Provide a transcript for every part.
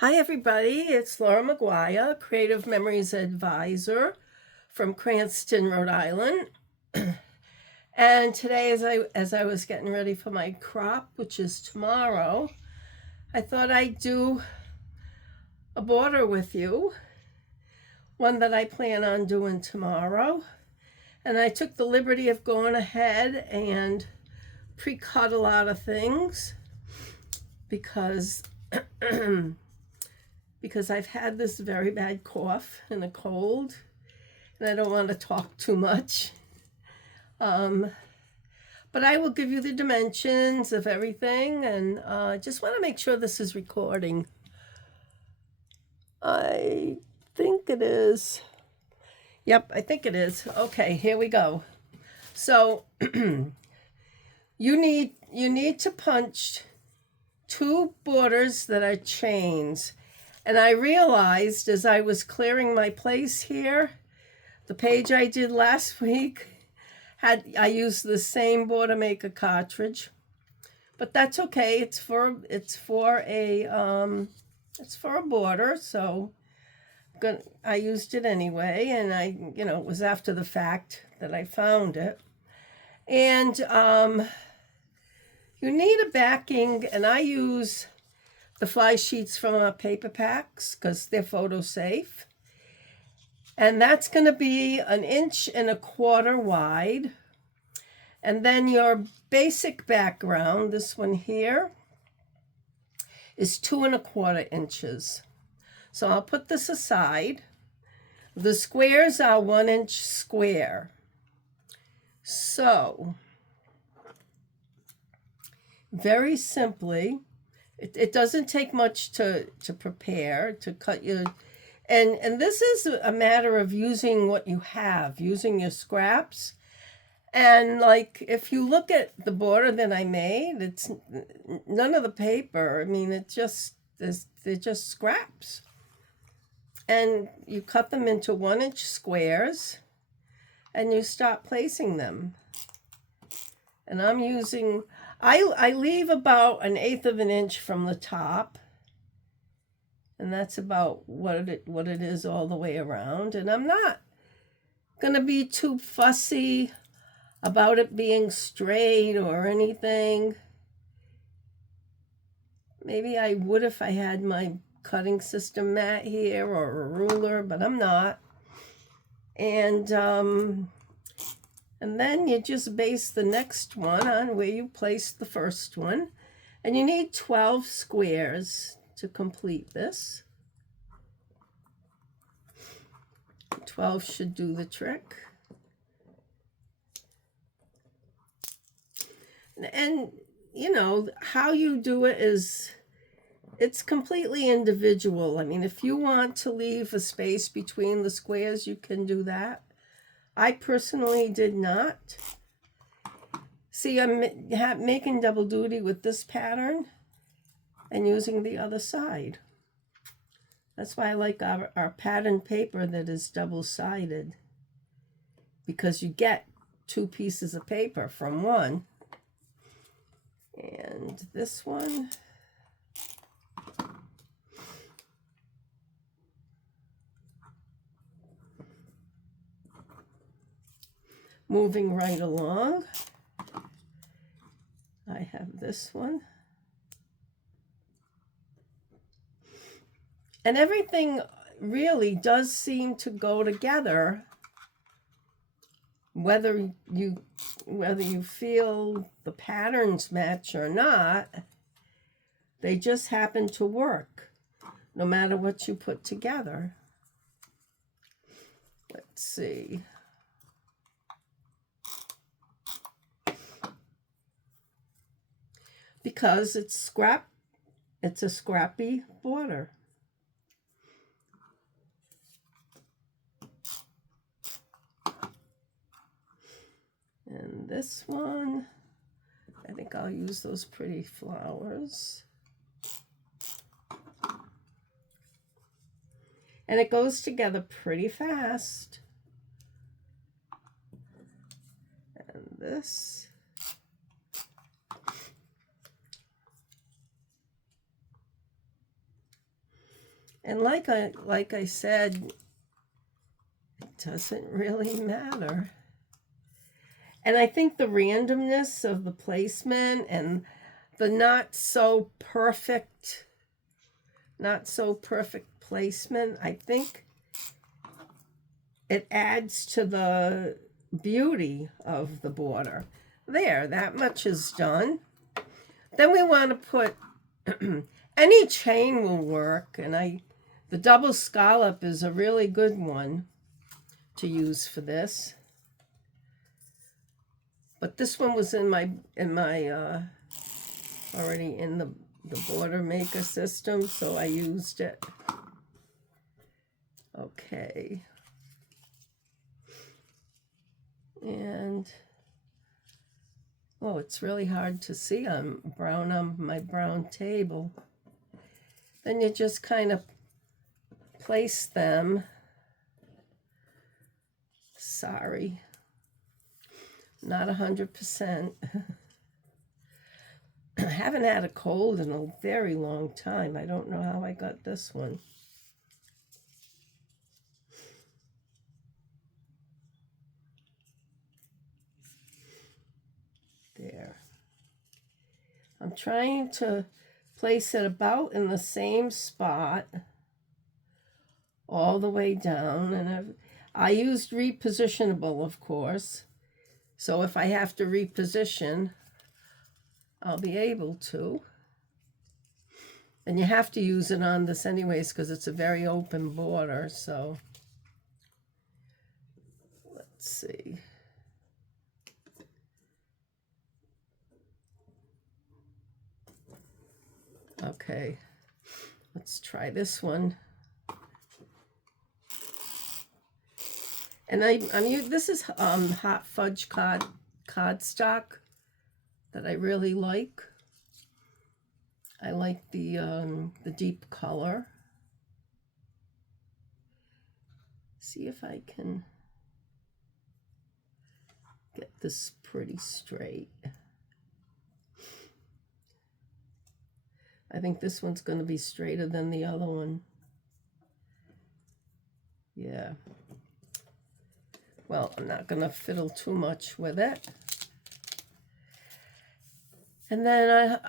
Hi, everybody. It's Laura McGuire, Creative Memories Advisor from Cranston, Rhode Island. And today, as I was getting ready for my crop, which is tomorrow, I thought I'd do a border with you, one that I plan on doing tomorrow. And I took the liberty of going ahead and pre-cut a lot of things because because I've had this very bad cough and a cold, and I don't want to talk too much. But I will give you the dimensions of everything, and just want to make sure this is recording. I think it is. Yep, I think it is. Okay, here we go. So you need to punch two borders that are chains. And I realized as I was clearing my place here, the page I did last week I used the same border maker cartridge, but that's okay. It's for a border, so I used it anyway, and it was after the fact that I found it. And you need a backing, and I use the fly sheets from our paper packs because they're photo safe. And that's going to be 1.25 inches wide. And then your basic background, this one here, is 2.25 inches. So I'll put this aside. The squares are 1 inch square. So, very simply, it doesn't take much to prepare, to cut your... And this is a matter of using what you have, using your scraps. And like, if you look at the border that I made, it's none of the paper. I mean, they're just scraps. And you cut them into 1 inch squares and you start placing them. And I'm using, I leave about 1/8 of an inch from the top. And that's about what it is all the way around. And I'm not going to be too fussy about it being straight or anything. Maybe I would if I had my cutting system mat here or a ruler, but I'm not. And then you just base the next one on where you placed the first one. And you need 12 squares to complete this. 12 should do the trick. And how you do it it's completely individual. I mean, if you want to leave a space between the squares, you can do that. I personally did not. See, I'm making double duty with this pattern and using the other side. That's why I like our pattern paper that is double-sided, because you get 2 pieces of paper from one. And this one, moving right along, I have this one. And everything really does seem to go together, whether you feel the patterns match or not. They just happen to work, no matter what you put together. Let's see. Because it's a scrappy border. And this one, I think I'll use those pretty flowers. And it goes together pretty fast. And this. And like I said, it doesn't really matter. And I think the randomness of the placement and the not so perfect placement, I think it adds to the beauty of the border. There, that much is done. Then we want to put any chain will work, and the double scallop is a really good one to use for this. But this one was in my already in the border maker system, so I used it. Okay. And oh, it's really hard to see on my brown table. Then you just kind of place them. Sorry, not 100%. I haven't had a cold in a very long time. I don't know how I got this one. There. I'm trying to place it about in the same spot all the way down, and I used repositionable, of course, so if I have to reposition, I'll be able to. And you have to use it on this anyways because it's a very open border, so let's see. Okay, let's try this one. And this is hot fudge cardstock that I really like. I like the deep color. See if I can get this pretty straight. I think this one's going to be straighter than the other one. Yeah. Well, I'm not going to fiddle too much with it. And then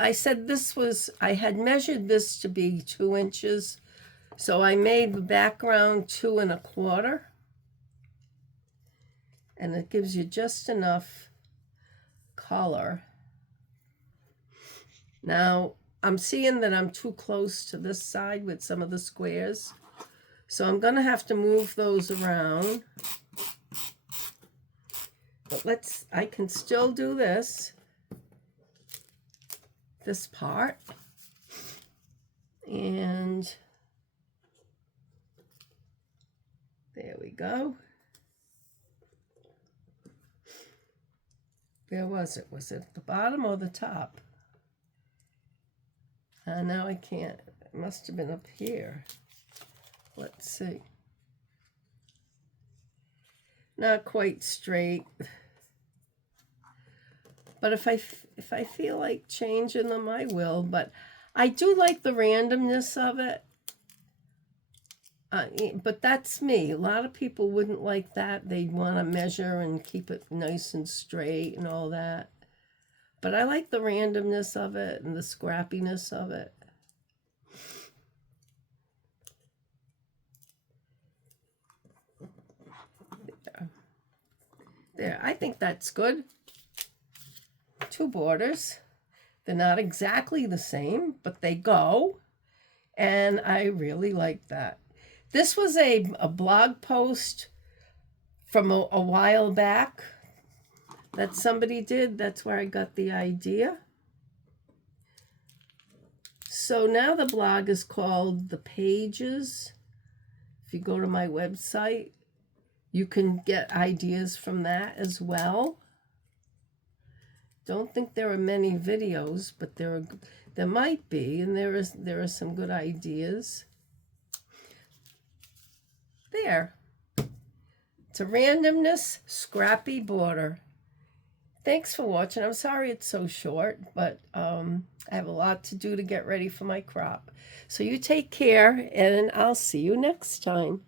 I said I had measured this to be 2 inches. So I made the background 2 1/4. And it gives you just enough color. Now, I'm seeing that I'm too close to this side with some of the squares. So I'm going to have to move those around. But I can still do this part. And there we go. Where was it? Was it at the bottom or the top? Now I can't. It must have been up here. Let's see. Not quite straight. But if I feel like changing them, I will. But I do like the randomness of it. But that's me. A lot of people wouldn't like that. They'd want to measure and keep it nice and straight and all that. But I like the randomness of it and the scrappiness of it. There, I think that's good. 2 borders. They're not exactly the same, but they go. And I really like that. This was a blog post from a while back that somebody did. That's where I got the idea. So now the blog is called The Pages. If you go to my website, you can get ideas from that as well. Don't think there are many videos, but there might be, and there are some good ideas. There. It's a randomness scrappy border. Thanks for watching. I'm sorry it's so short, but I have a lot to do to get ready for my crop. So you take care, and I'll see you next time.